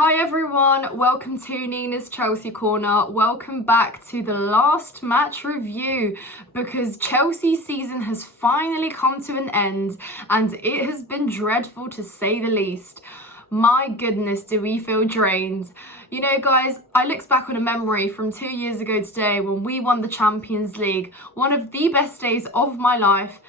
Hi everyone, welcome to Nina's Chelsea Corner. Welcome back to the last match review because Chelsea's season has finally come to an end and it has been dreadful to say the least. My goodness, do we feel drained. You know guys, I looked back on a memory from 2 years ago today when we won the Champions League, one of the best days of my life.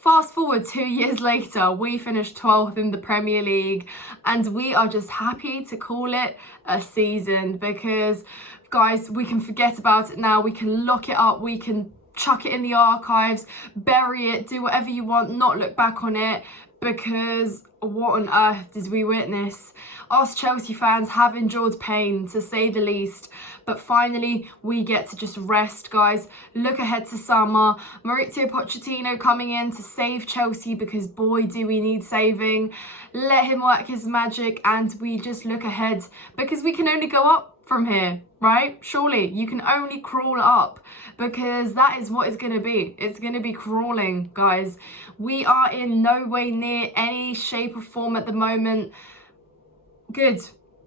Fast forward 2 years later, we finished 12th in the Premier League and we are just happy to call it a season because, guys, we can forget about it now. We can lock it up. We can chuck it in the archives, bury it, do whatever you want, not look back on it because what on earth did we witness? Us Chelsea fans have endured pain, to say the least, but finally we get to just rest, guys. Look ahead to summer. Mauricio Pochettino coming in to save Chelsea because boy do we need saving. Let him work his magic and we just look ahead because we can only go up from here, right? Surely you can only crawl up because that is what it's going to be. It's going to be crawling, guys. We are in no way near any shape or form at the moment. Good.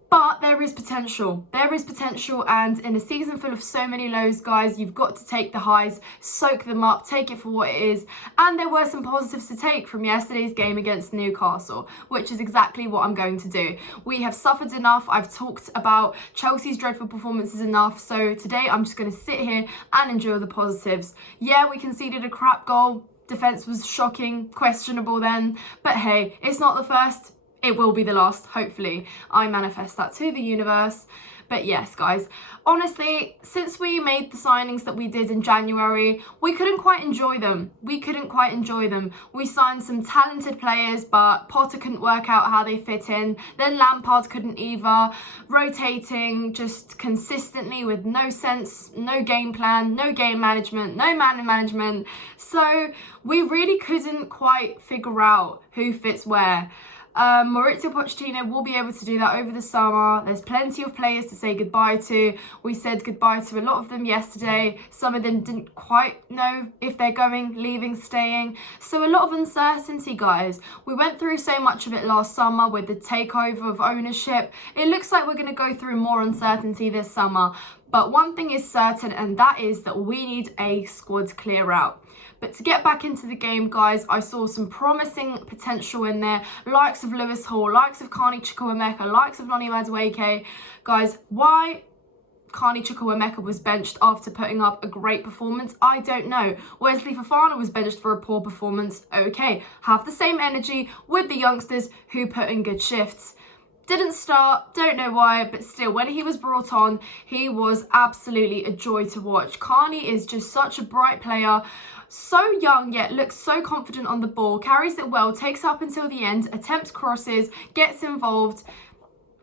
But there is potential. There is potential, and in a season full of so many lows, guys, you've got to take the highs, soak them up, take it for what it is. And there were some positives to take from yesterday's game against Newcastle, which is exactly what I'm going to do. We have suffered enough. I've talked about Chelsea's dreadful performances enough. So today I'm just going to sit here and enjoy the positives. Yeah, we conceded a crap goal. Defence was shocking, questionable then. But hey, it's not the first. It will be the last, hopefully. I manifest that to the universe. But yes, guys, honestly, since we made the signings that we did in January, we couldn't quite enjoy them. We signed some talented players, but Potter couldn't work out how they fit in. Then Lampard couldn't either. Rotating just consistently with no sense, no game plan, no game management, no man management. So we really couldn't quite figure out who fits where. Mauricio Pochettino will be able to do that over the summer. There's plenty of players to say goodbye to. We said goodbye to a lot of them yesterday. Some of them didn't quite know if they're going, leaving, staying. So a lot of uncertainty, guys. We went through so much of it last summer with the takeover of ownership. It looks like we're going to go through more uncertainty this summer. But one thing is certain, and that is that we need a squad clear out. But to get back into the game, guys, I saw some promising potential in there. Likes of Lewis Hall, likes of Carney Chukwuemeka, likes of Noni Madueke. Guys, why Carney Chukwuemeka was benched after putting up a great performance, I don't know. Wesley Fofana was benched for a poor performance. Okay, have the same energy with the youngsters who put in good shifts. Didn't start, don't know why, but still, when he was brought on, he was absolutely a joy to watch. Carney is just such a bright player, so young yet looks so confident on the ball, carries it well, takes up until the end, attempts crosses, gets involved.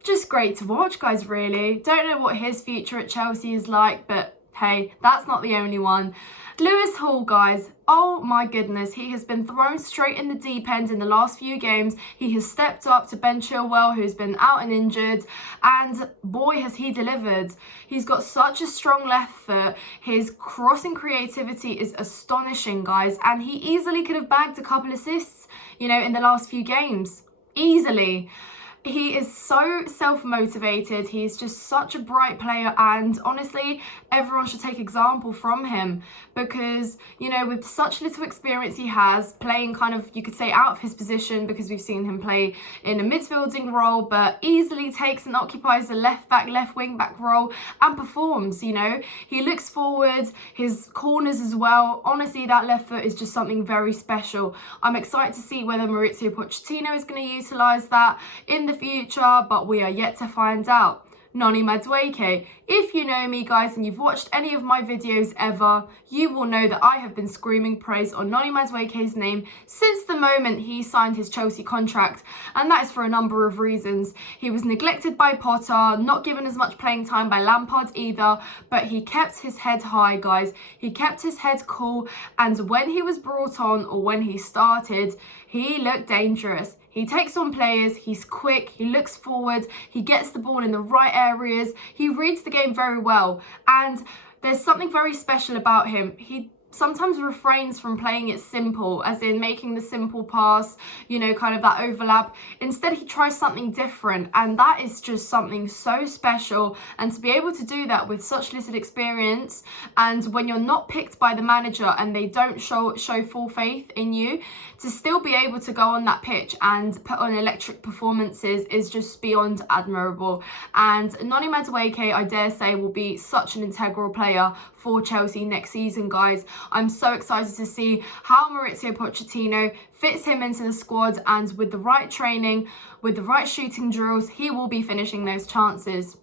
Just great to watch, guys, really. Don't know what his future at Chelsea is like, but hey, that's not the only one. Lewis Hall, guys, oh my goodness, he has been thrown straight in the deep end in the last few games. He has stepped up to Ben Chilwell, who's been out and injured, and boy has he delivered. He's got such a strong left foot. His crossing creativity is astonishing, guys, and he easily could have bagged a couple assists, you know, in the last few games. Easily. He is so self-motivated. He's just such a bright player, and honestly, everyone should take example from him because, you know, with such little experience he has, playing kind of, you could say, out of his position because we've seen him play in a midfielding role, but easily takes and occupies the left back, left wing back role and performs, you know. He looks forward, his corners as well. Honestly, that left foot is just something very special. I'm excited to see whether Mauricio Pochettino is going to utilise that in the future, but we are yet to find out. Noni Madueke. If you know me, guys, and you've watched any of my videos ever, you will know that I have been screaming praise on Noni Madueke's name since the moment he signed his Chelsea contract, and that is for a number of reasons. He was neglected by Potter, not given as much playing time by Lampard either, but he kept his head high, guys. He kept his head cool, and when he was brought on, or when he started, he looked dangerous. He takes on players, he's quick, he looks forward, he gets the ball in the right areas, he reads the game very well, and there's something very special about him. He sometimes refrains from playing it simple, as in making the simple pass, you know, kind of that overlap. Instead, he tries something different, and that is just something so special. And to be able to do that with such little experience, and when you're not picked by the manager and they don't show full faith in you, to still be able to go on that pitch and put on electric performances is just beyond admirable. And Noni Madueke, I dare say, will be such an integral player for Chelsea next season, guys. I'm so excited to see how Maurizio Pochettino fits him into the squad, and with the right training, with the right shooting drills, he will be finishing those chances.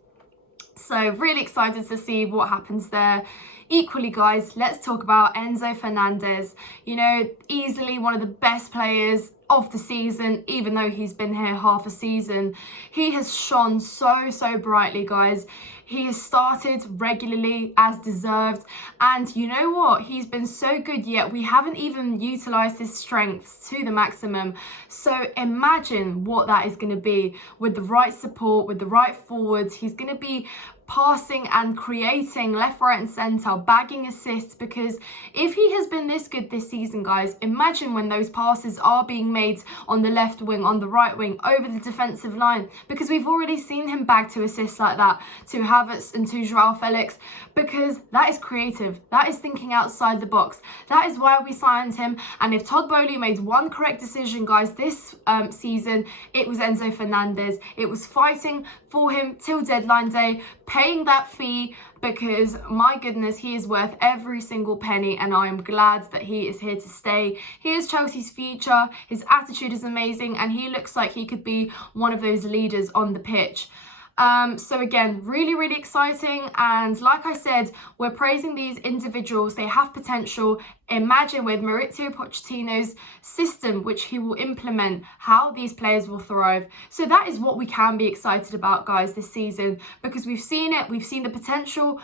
So really excited to see what happens there. Equally, guys, let's talk about Enzo Fernandez. You know, easily one of the best players of the season, even though he's been here half a season. He has shone so brightly, guys. He has started regularly as deserved, and you know what? He's been so good, yet we haven't even utilised his strengths to the maximum. So imagine what that is going to be with the right support, with the right forwards. He's going to be passing and creating left, right and centre, bagging assists, because if he has been this good this season, guys, imagine when those passes are being made on the left wing, on the right wing, over the defensive line, because we've already seen him bag 2 assists like that to Havertz and to Joao Felix, because that is creative, that is thinking outside the box. That is why we signed him. And if Todd Boehly made one correct decision, guys, this season, it was Enzo Fernandez. It was fighting for him till deadline day, paying that fee, because my goodness, he is worth every single penny, and I am glad that he is here to stay. He is Chelsea's future. His attitude is amazing, and he looks like he could be one of those leaders on the pitch. So again, really exciting. And like I said, we're praising these individuals. They have potential. Imagine with Maurizio Pochettino's system, which he will implement, how these players will thrive. So that is what we can be excited about, guys, this season, because we've seen it, we've seen the potential,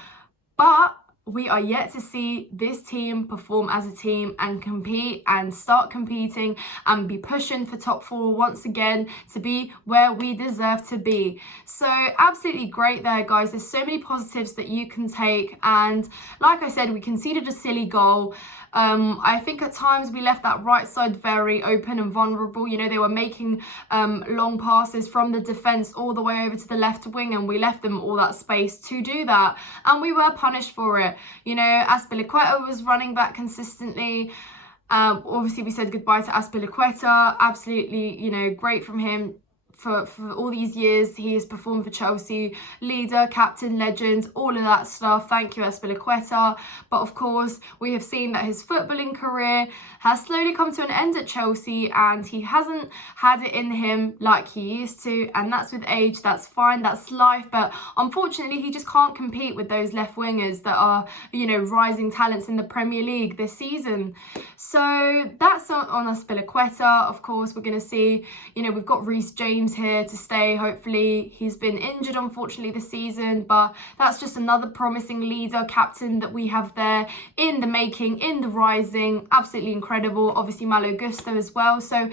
but we are yet to see this team perform as a team and compete and start competing and be pushing for top 4 once again to be where we deserve to be. So absolutely great there, guys. There's so many positives that you can take. And like I said, we conceded a silly goal. I think at times we left that right side very open and vulnerable. You know, they were making long passes from the defence all the way over to the left wing, and we left them all that space to do that, and we were punished for it. You know, Azpilicueta was running back consistently. Obviously we said goodbye to Azpilicueta. Absolutely, you know, great from him. For all these years, he has performed for Chelsea, leader, captain, legend, all of that stuff. Thank you, Azpilicueta. But of course, we have seen that his footballing career has slowly come to an end at Chelsea, and he hasn't had it in him like he used to. And that's with age, that's fine, that's life. But unfortunately, he just can't compete with those left wingers that are, you know, rising talents in the Premier League this season. So that's on Azpilicueta. Of course, we're going to see, you know, we've got Reece James here to stay. Hopefully, he's been injured unfortunately this season, but that's just another promising leader, captain that we have there in the making, in the rising. Absolutely incredible. Obviously Malo Gusto as well. So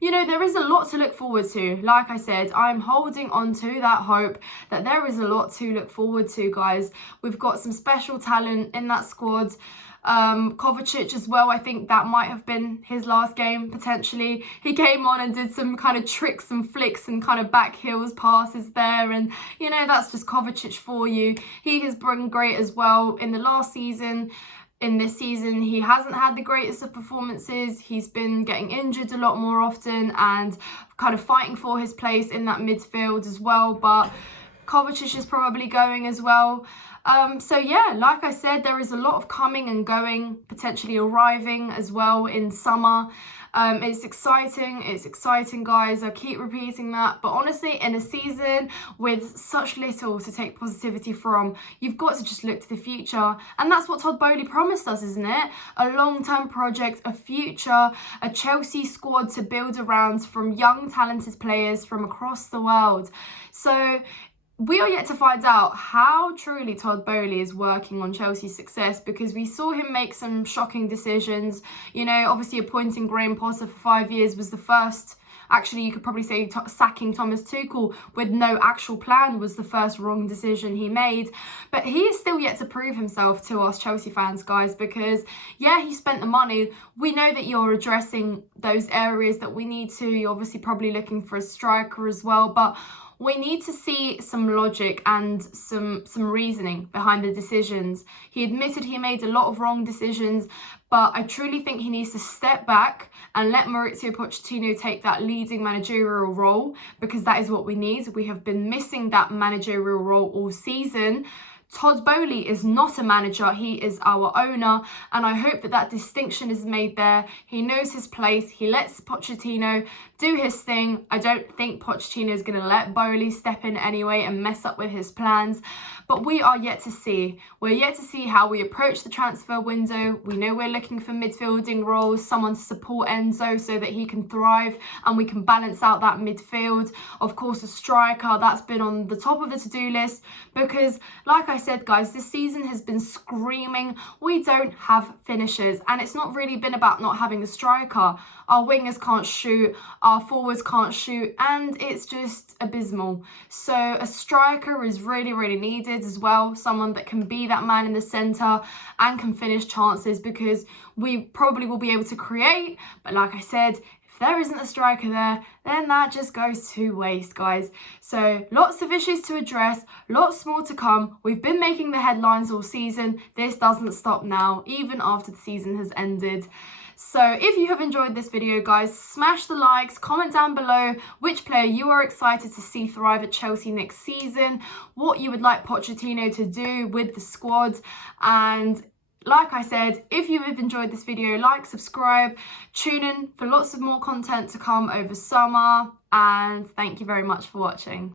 you know, there is a lot to look forward to. Like I said, I'm holding on to that hope that there is a lot to look forward to, guys. We've got some special talent in that squad. Kovacic as well, I think that might have been his last game potentially. He came on and did some kind of tricks and flicks and kind of back heels passes there, and you know, that's just Kovacic for you. He has been great as well in the last season. In this season, he hasn't had the greatest of performances. He's been getting injured a lot more often and kind of fighting for his place in that midfield as well, but Kovacic is probably going as well. So yeah, like I said, there is a lot of coming and going, potentially arriving as well in summer. It's exciting, guys. I keep repeating that, but honestly, in a season with such little to take positivity from, you've got to just look to the future, and that's what Todd Boehly promised us, isn't it? A long-term project, a future, a Chelsea squad to build around from young talented players from across the world. So we are yet to find out how truly Todd Boehly is working on Chelsea's success, because we saw him make some shocking decisions. You know, obviously appointing Graham Potter for 5 years was the first Actually, you could probably say sacking Thomas Tuchel with no actual plan was the first wrong decision he made. But he is still yet to prove himself to us Chelsea fans, guys, because yeah, he spent the money. We know that you're addressing those areas that we need to. You're obviously probably looking for a striker as well, but we need to see some logic and some reasoning behind the decisions. He admitted he made a lot of wrong decisions, but I truly think he needs to step back and let Mauricio Pochettino take that leading managerial role, because that is what we need. We have been missing that managerial role all season. Todd Boehly is not a manager, he is our owner, and I hope that that distinction is made there. He knows his place, he lets Pochettino do his thing. I don't think Pochettino is going to let Boehly step in anyway and mess up with his plans, but we are yet to see. We're yet to see how we approach the transfer window. We know we're looking for midfielding roles, someone to support Enzo so that he can thrive and we can balance out that midfield. Of course, a striker, that's been on the top of the to-do list, because like I said, guys, this season has been screaming we don't have finishers, and it's not really been about not having a striker. Our wingers can't shoot, our forwards can't shoot, and it's just abysmal. So a striker is really, really needed as well, someone that can be that man in the centre and can finish chances, because we probably will be able to create, but like I said, there isn't a striker there, then that just goes to waste, guys. So lots of issues to address, lots more to come. We've been making the headlines all season. This doesn't stop now, even after the season has ended. So if you have enjoyed this video, guys, smash the likes, comment down below which player you are excited to see thrive at Chelsea next season, what you would like Pochettino to do with the squad, and like I said, if you have enjoyed this video, like, subscribe, tune in for lots of more content to come over summer, and thank you very much for watching.